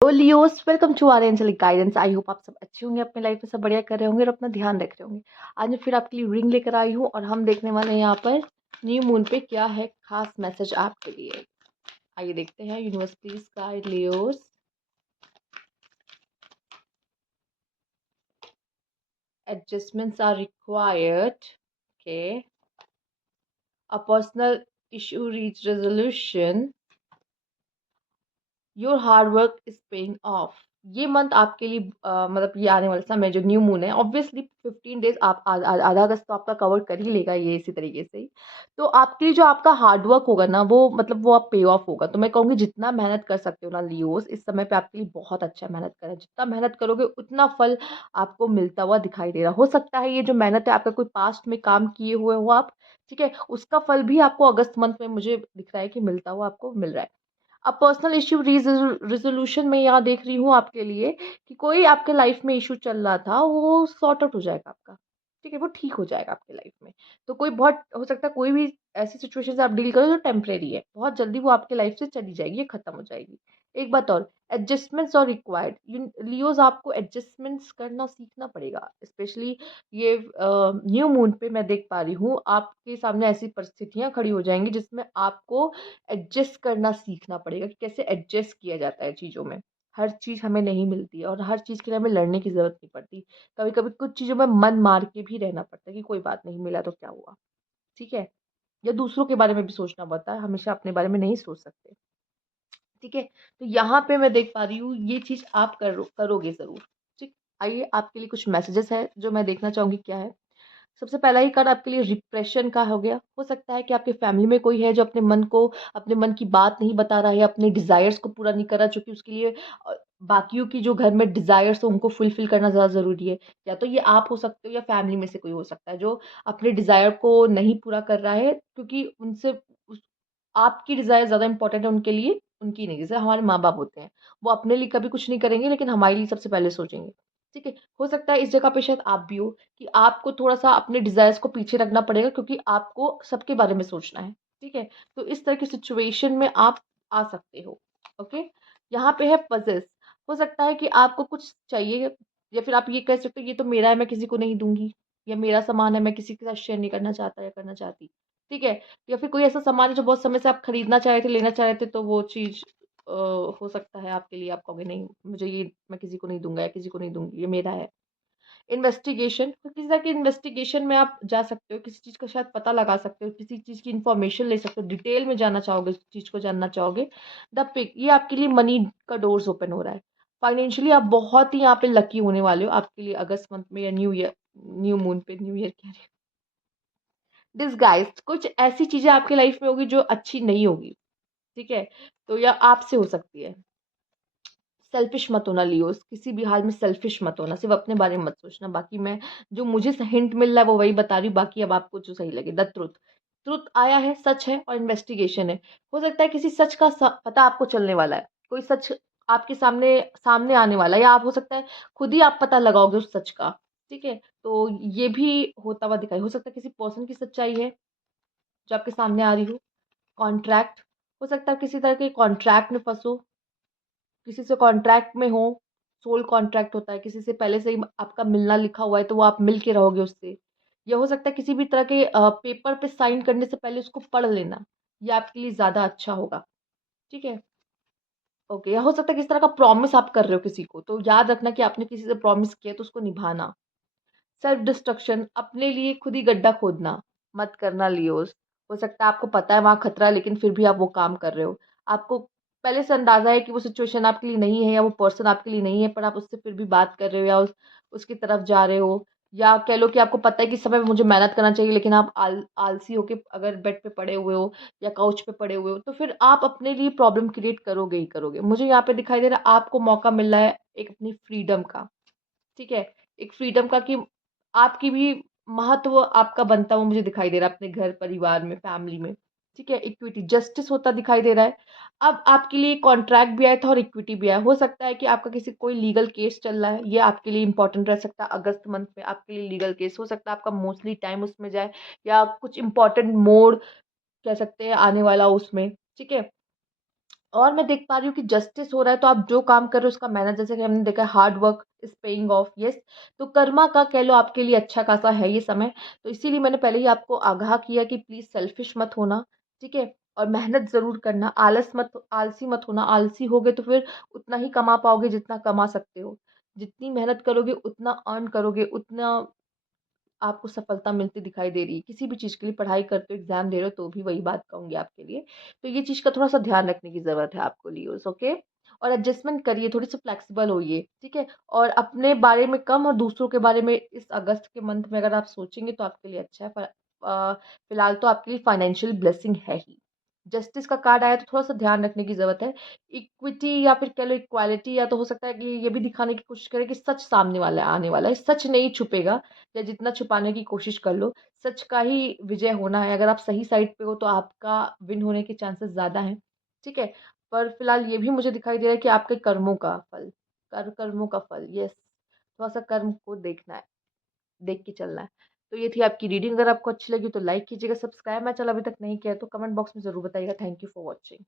तो Leos welcome to our angelic guidance. I hope आप सब अच्छे होंगे, अपने लाइफ में सब बढ़िया कर रहे होंगे और अपना ध्यान रख रहे होंगे। आज मैं फिर आपके लिए रीडिंग लेकर आई हूँ और हम देखने वाले हैं यहाँ पर न्यू मून पे क्या है खास मैसेज आपके लिए। आइए देखते हैं। Universe please guide Leos. Adjustments are required. Okay. A personal issue reach resolution. Your hard work is paying off. ये मंथ आपके लिए मतलब ये आने वाला समय जो न्यू मून है, ऑब्वियसली 15 डेज आप आधा अगस्त तो आपका कवर कर ही लेगा ये इसी तरीके से ही। तो आपके लिए जो आपका हार्ड वर्क होगा ना, वो मतलब वो आप पे ऑफ होगा। तो मैं कहूँगी जितना मेहनत कर सकते हो ना लियोस, इस समय पे आपके लिए बहुत अच्छा मेहनत करें। जितना मेहनत करोगे उतना फल आपको मिलता हुआ दिखाई दे रहा हो सकता है। ये जो मेहनत है आपका कोई पास्ट में काम किए हुए हो आप, ठीक है, उसका फल भी आपको अगस्त मंथ में मुझे दिख रहा है कि मिलता हुआ आपको मिल रहा है। अब पर्सनल इश्यू रिजोल्यूशन में यहाँ देख रही हूँ आपके लिए कि कोई आपके लाइफ में इशू चल रहा था, वो सॉर्ट आउट हो जाएगा आपका। ठीक है, वो ठीक हो जाएगा आपके लाइफ में। तो कोई बहुत हो सकता है कोई भी ऐसी सिचुएशन से आप डील करो जो टेम्परेरी है, बहुत जल्दी वो आपके लाइफ से चली जाएगी, ये खत्म हो जाएगी। एक बात और, एडजस्टमेंट्स और रिक्वायर्ड लियोज, आपको एडजस्टमेंट्स करना सीखना पड़ेगा। स्पेशली ये न्यू मून पे मैं देख पा रही हूँ आपके सामने ऐसी परिस्थितियां खड़ी हो जाएंगी जिसमें आपको एडजस्ट करना सीखना पड़ेगा कि कैसे एडजस्ट किया जाता है चीज़ों में। हर चीज़ हमें नहीं मिलती है और हर चीज़ के लिए हमें लड़ने की ज़रूरत नहीं पड़ती। कभी कभी कुछ चीज़ों में मन मार के भी रहना पड़ता है कि कोई बात नहीं, मिला तो क्या हुआ। ठीक है। या दूसरों के बारे में भी सोचना पड़ता है, हमेशा अपने बारे में नहीं सोच सकते। ठीक है। तो यहाँ पे मैं देख पा रही हूँ ये चीज़ आप करोगे ज़रूर। ठीक। आइए आपके लिए कुछ मैसेजेस है जो मैं देखना चाहूंगी क्या है। सबसे पहला ही कार्ड आपके लिए रिप्रेशन का हो गया। हो सकता है कि आपके फैमिली में कोई है जो अपने मन की बात नहीं बता रहा है, अपने डिजायर्स को पूरा नहीं कर रहा, क्योंकि उसके लिए बाकियों की जो घर में डिजायर्स हो उनको फुलफिल करना ज़्यादा ज़रूरी है। या तो ये आप हो सकते हो या फैमिली में से कोई हो सकता है जो अपने डिजायर को नहीं पूरा कर रहा है, क्योंकि आपकी डिजायर ज़्यादा इंपॉर्टेंट है उनके लिए, उनकी नहीं। जैसे हमारे माँ बाप होते हैं, वो अपने लिए कभी कुछ नहीं करेंगे लेकिन हमारे लिए सबसे पहले सोचेंगे। ठीक है। हो सकता है इस जगह पे शायद आप भी हो कि आपको थोड़ा-सा अपने डिज़ायर्स को पीछे रखना पड़ेगा, क्योंकि आपको सबके बारे में सोचना है, ठीक है? तो इस तरह की सिचुएशन में आप आ सकते हो, ओके? यहाँ पे है पजेस। हो सकता है कि आपको कुछ चाहिए, या फिर आप ये कह सकते हो ये तो मेरा है, मैं किसी को नहीं दूँगी, या मेरा सामान है, मैं किसी के साथ शेयर नहीं करना चाहता या करना चाहती, ठीक है? या फिर कोई ऐसा सामान है जो बहुत समय से आप खरीदना चाह रहे थे, लेना चाह रहे थे, तो वो चीज़ हो सकता है आपके लिए आप कहोगे नहीं, मुझे ये मैं किसी को नहीं दूँगा या किसी को नहीं दूँगी, ये मेरा है। इन्वेस्टिगेशन, तो किसी तरह की इन्वेस्टिगेशन में आप जा सकते हो, किसी चीज़ का शायद पता लगा सकते हो, किसी चीज़ की इन्फॉर्मेशन ले सकते हो, डिटेल में जानना चाहोगे, उस चीज़ को जानना चाहोगे। द पिग, ये आपके लिए मनी का डोर्स ओपन हो रहा है। फाइनेंशियली आप बहुत ही यहाँ पे लकी होने वाले हो आपके लिए अगस्त मंथ में, या न्यू मून पे, न्यू ईयर कह रही हूँ। डिसगाइज्ड, कुछ ऐसी चीज़ें आपकी लाइफ में होगी जो अच्छी नहीं होगी, ठीक है? तो या आपसे हो सकती है। सेल्फिश मत होना लियोस, किसी भी हाल में सेल्फिश मत होना, सिर्फ अपने बारे में मत सोचना। बाकी मैं जो मुझे हिंट मिल रहा है वो वही बता रही हूँ, बाकी अब आपको जो सही लगे। द ट्रुथ, ट्रुथ आया है, सच है और इन्वेस्टिगेशन है। हो सकता है किसी सच का पता आपको चलने वाला है, कोई सच आपके सामने सामने आने वाला है, या आप हो सकता है खुद ही आप पता लगाओगे उस सच का। ठीक है। तो ये भी होता हुआ दिखाई, हो सकता है किसी पर्सन की सच्चाई है जो आपके सामने आ रही हो। कॉन्ट्रैक्ट, हो सकता है किसी तरह के कॉन्ट्रैक्ट में फंसो, किसी से कॉन्ट्रैक्ट में हो। सोल कॉन्ट्रैक्ट होता है, किसी से पहले से ही आपका मिलना लिखा हुआ है तो वो आप मिल के रहोगे उससे। या हो सकता है किसी भी तरह के पेपर पे साइन करने से पहले उसको पढ़ लेना, ये आपके लिए ज़्यादा अच्छा होगा। ठीक है। ओके। या हो सकता है किसी तरह का प्रॉमिस आप कर रहे हो किसी को, तो याद रखना कि आपने किसी से प्रॉमिस किया तो उसको निभाना। सेल्फ डिस्ट्रक्शन, अपने लिए खुद ही गड्ढा खोदना मत करना लियोस। हो सकता है आपको पता है वहाँ खतरा है लेकिन फिर भी आप वो काम कर रहे हो। आपको पहले से अंदाजा है कि वो सिचुएशन आपके लिए नहीं है या वो पर्सन आपके लिए नहीं है, पर आप उससे फिर भी बात कर रहे हो या उसकी तरफ जा रहे हो। या कह लो कि आपको पता है कि इस समय पे मुझे मेहनत करना चाहिए, लेकिन आप आलसी होके अगर बेड पे पड़े हुए हो या काउच पे पड़े हुए हो, तो फिर आप अपने लिए प्रॉब्लम क्रिएट करोगे ही करोगे। मुझे यहाँ पे दिखाई दे रहा है आपको मौका मिल रहा है एक अपनी फ्रीडम का। ठीक है। एक फ्रीडम का कि आपकी भी महत्व आपका बनता हुआ मुझे दिखाई दे रहा है अपने घर परिवार में, फैमिली में। ठीक है। इक्विटी, जस्टिस होता दिखाई दे रहा है। अब आपके लिए कॉन्ट्रैक्ट भी आया था और इक्विटी भी आया। हो सकता है कि आपका किसी कोई लीगल केस चल रहा है, ये आपके लिए इंपॉर्टेंट रह सकता है। अगस्त मंथ में आपके लिए लीगल केस हो सकता है, आपका मोस्टली टाइम उसमें जाए, या कुछ इंपॉर्टेंट मोड़ कह सकते हैं आने वाला उसमें। ठीक है। और मैं देख पा रही हूँ कि जस्टिस हो रहा है, तो आप जो काम कर रहे हो उसका मेहनत, जैसे कि हमने देखा है hard work is paying of, yes. तो कर्मा का कह लो आपके लिए अच्छा खासा है ये समय। तो इसीलिए मैंने पहले ही आपको आगाह किया कि प्लीज सेल्फिश मत होना, ठीक है। और मेहनत जरूर करना, आलसी मत होना। आलसी होगे तो फिर उतना ही कमा पाओगे जितना कमा सकते हो। जितनी मेहनत करोगे उतना अर्न करोगे, उतना आपको सफलता मिलती दिखाई दे रही है। किसी भी चीज़ के लिए पढ़ाई करते हो, एग्ज़ाम दे रहे हो, तो भी वही बात कहूँगी आपके लिए। तो ये चीज़ का थोड़ा-सा ध्यान रखने की ज़रूरत है आपको लियोज़, ओके? और एडजस्टमेंट करिए, थोड़ी-सी फ्लेक्सिबल होइए, ठीक है? और अपने बारे में कम और दूसरों के बारे में इस अगस्त के मंथ में अगर आप सोचेंगे तो आपके लिए अच्छा है। फिलहाल तो आपके लिए फाइनेंशियल ब्लेसिंग है ही। जस्टिस का कार्ड आया तो थोड़ा-सा ध्यान रखने की ज़रूरत है। इक्विटी या फिर कह लो इक्वालिटी, या तो हो सकता है कि ये भी दिखाने की कोशिश करें कि सच सामने वाला आने वाला है। सच नहीं छुपेगा, या जितना छुपाने की कोशिश कर लो, सच का ही विजय होना है। अगर आप सही साइड पे हो तो आपका विन होने के चांसेस ज़्यादा हैं, ठीक है? पर फिलहाल ये भी मुझे दिखाई दे रहा है कि आपके कर्मों का फल, कर्मों का फल, यस। थोड़ा-सा कर्म को देखना है, देख के चलना है। तो ये थी आपकी रीडिंग। अगर आपको अच्छी लगी तो लाइक कीजिएगा, सब्सक्राइब मेरा चैनल अभी तक नहीं किया है तो कमेंट बॉक्स में ज़रूर बताइएगा। Thank you for watching.